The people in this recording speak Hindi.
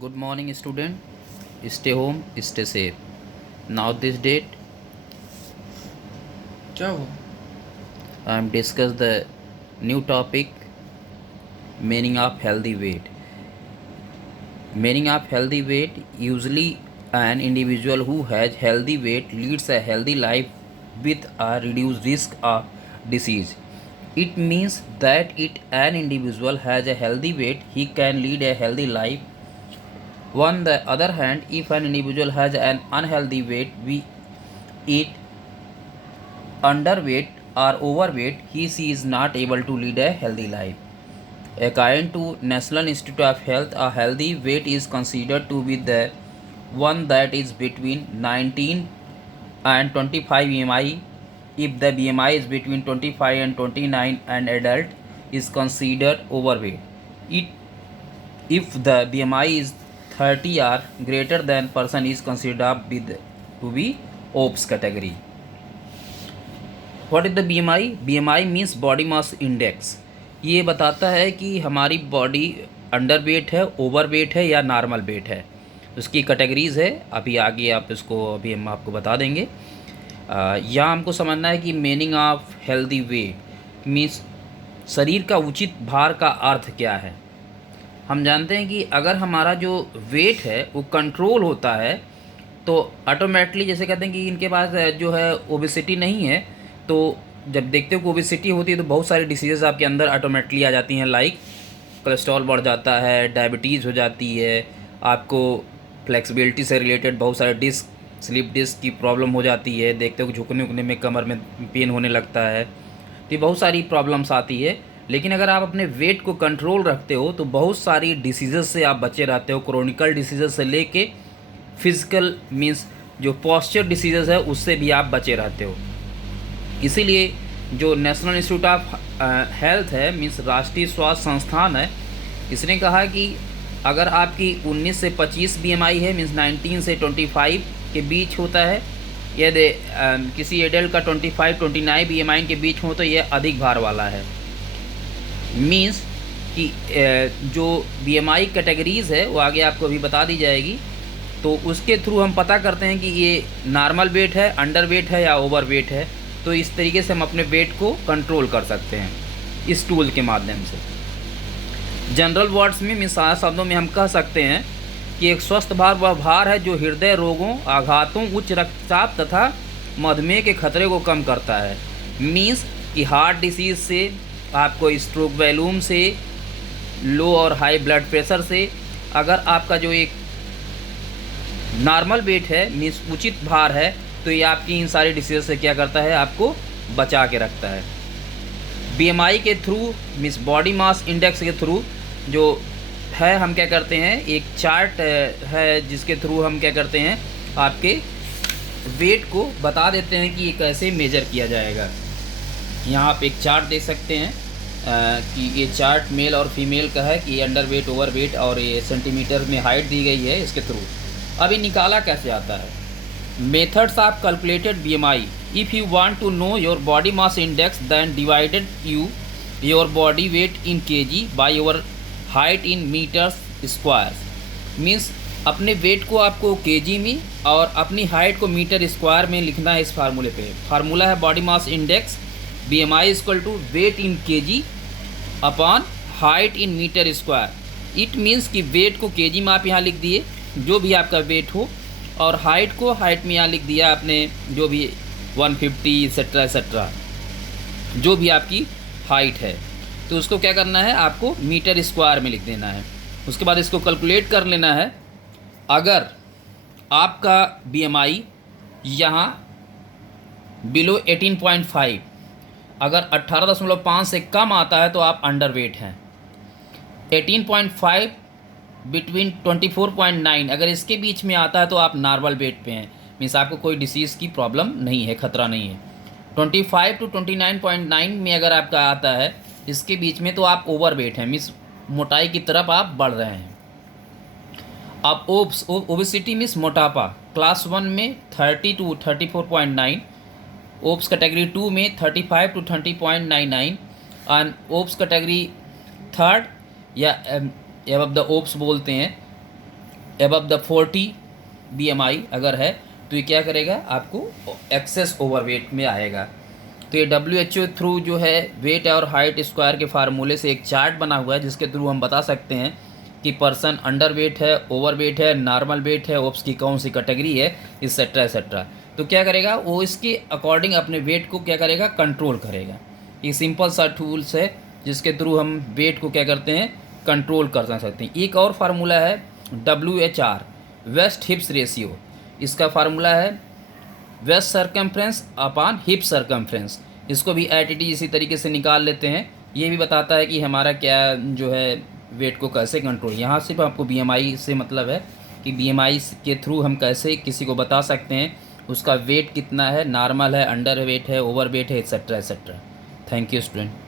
Good morning, student. Stay home, stay safe. Now, this date, क्या हुआ? I am discuss the new topic, meaning of healthy weight. Meaning of healthy weight. Usually, an individual who has healthy weight leads a healthy life with a reduced risk of disease. It means that an individual has a healthy weight, he can lead a healthy life. On the other hand, if an individual has an unhealthy weight, we eat underweight or overweight, he is not able to lead a healthy life. According to National Institute of Health, a healthy weight is considered to be the one that is between 19 and 25 BMI. If the BMI is between 25 and 29, an adult is considered overweight. It, if the BMI is 30 or greater than, person is considered to be obese category. What is the BMI? BMI means body mass index. ये बताता है कि हमारी बॉडी अंडर वेट है, ओवर वेट है या नॉर्मल वेट है। उसकी कैटेगरीज़ है, अभी आगे आप इसको अभी हम आपको बता देंगे। यहाँ हमको समझना है कि meaning of healthy weight means शरीर का उचित भार का अर्थ क्या है। हम जानते हैं कि अगर हमारा जो वेट है वो कंट्रोल होता है तो ऑटोमेटिकली, जैसे कहते हैं कि इनके पास जो है ओबेसिटी नहीं है, तो जब देखते हो कि ओबेसिटी होती है तो बहुत सारी डिसीज़ आपके अंदर ऑटोमेटिकली आ जाती हैं। लाइक कोलेस्ट्रॉल बढ़ जाता है, डायबिटीज़ हो जाती है, आपको फ्लेक्सिबिलिटी से रिलेटेड बहुत सारे डिस्क, स्लिप डिस्क की प्रॉब्लम हो जाती है। देखते हो कि झुकने उकने में कमर में पेन होने लगता है, तो ये बहुत सारी प्रॉब्लम्स आती है। लेकिन अगर आप अपने वेट को कंट्रोल रखते हो तो बहुत सारी डिसीज़ से आप बचे रहते हो। क्रोनिकल डिसीज़ से लेके फिज़िकल मीन्स जो पॉस्चर डिसीज़ है उससे भी आप बचे रहते हो। इसीलिए जो नेशनल इंस्टीट्यूट ऑफ हेल्थ है मीन्स राष्ट्रीय स्वास्थ्य संस्थान है, इसने कहा कि अगर आपकी 19 से 25 BMI है मीन्स 19 से 25 के बीच होता है, यदि किसी एडल्ट का 25-29 BMI के बीच हो तो यह अधिक भार वाला है। मीन्स कि जो BMI कैटेगरीज़ है वो आगे आपको अभी बता दी जाएगी, तो उसके थ्रू हम पता करते हैं कि ये नॉर्मल वेट है, अंडर वेट है या ओवर वेट है। तो इस तरीके से हम अपने वेट को कंट्रोल कर सकते हैं इस टूल के माध्यम से। जनरल वर्ड्स में मिसाल शब्दों में हम कह सकते हैं कि एक स्वस्थ भार वह भार है जो हृदय रोगों, आघातों, उच्च रक्तचाप तथा मधुमेह के खतरे को कम करता है। मीन्स कि हार्ट डिसीज़ से, आपको स्ट्रोक वैल्यूम से, लो और हाई ब्लड प्रेशर से, अगर आपका जो एक नॉर्मल वेट है मीन्स उचित भार है, तो ये आपकी इन सारी डिसीज़ से क्या करता है, आपको बचा के रखता है। BMI के through means body mass index के थ्रू जो है, हम क्या करते हैं, एक चार्ट है जिसके थ्रू हम क्या करते हैं, आपके वेट को बता देते हैं कि ये कैसे मेजर किया जाएगा। यहाँ आप एक चार्ट देख सकते हैं कि ये चार्ट मेल और फीमेल का है कि ये अंडर वेट, ओवर वेट और ये सेंटीमीटर में हाइट दी गई है इसके थ्रू। अभी निकाला कैसे आता है? Methods of calculated BMI. If you want to know your body mass index, then divided your body weight in kg by your height in meters square. Means अपने वेट को आपको kg में और अपनी हाइट को मीटर स्क्वायर में लिखना है। इस फार्मूले पे फार्मूला है body mass index BMI equal to weight in kg upon height in metre square. It means कि वेट को kg में आप यहाँ लिख दिए जो भी आपका वेट हो, और हाइट को हाइट में यहाँ लिख दिया आपने जो भी 150 एक्सेट्रा एक्सेट्रा जो भी आपकी हाइट है, तो उसको क्या करना है, आपको मीटर स्क्वायर में लिख देना है। उसके बाद इसको कैलकुलेट कर लेना है। अगर आपका BMI यहाँ बिलो 18.5, अगर 18.5 से कम आता है तो आप अंडर वेट हैं। 18.5 बिटवीन 24.9 अगर इसके बीच में आता है तो आप नॉर्मल वेट पे हैं, मीन्स आपको कोई डिसीज़ की प्रॉब्लम नहीं है, खतरा नहीं है। 25 टू 29.9 में अगर आपका आता है इसके बीच में, तो आप ओवर वेट हैं, मीन्स मोटाई की तरफ आप बढ़ रहे हैं। अब ओबेसिटी मीन्स मोटापा, क्लास 1 में 30 टू 34.9, ओब्स कैटेगरी 2 में 35 टू 30.99, एंड ओब्स कैटेगरी 3 या एबव द ओब्स बोलते हैं एबव द 40 BMI अगर है तो ये क्या करेगा, आपको एक्सेस ओवरवेट में आएगा। तो ये WHO थ्रू जो है वेट और हाइट स्क्वायर के फार्मूले से एक चार्ट बना हुआ है, जिसके थ्रू हम बता सकते हैं कि पर्सन अंडर वेट है, ओवर वेट है, नॉर्मल वेट है, ओप्स की कौन सी कैटेगरी है, एक्सेट्रा एक्सेट्रा। तो क्या करेगा वो, इसके अकॉर्डिंग अपने वेट को क्या करेगा, कंट्रोल करेगा। ये सिंपल सा टूल्स है जिसके थ्रू हम वेट को क्या करते हैं, कंट्रोल कर सकते हैं। एक और फार्मूला है WHR, वेस्ट हिप्स रेशियो। इसका फार्मूला है waist circumference upon hip circumference. इसको भी एटीटी इसी तरीके से निकाल लेते हैं। ये भी बताता है कि हमारा क्या जो है वेट को कैसे कंट्रोल। यहाँ सिर्फ आपको BMI से मतलब है कि BMI के थ्रू हम कैसे किसी को बता सकते हैं उसका वेट कितना है, नॉर्मल है, अंडर वेट है, ओवर वेट है, etcetera etcetera. Thank you student.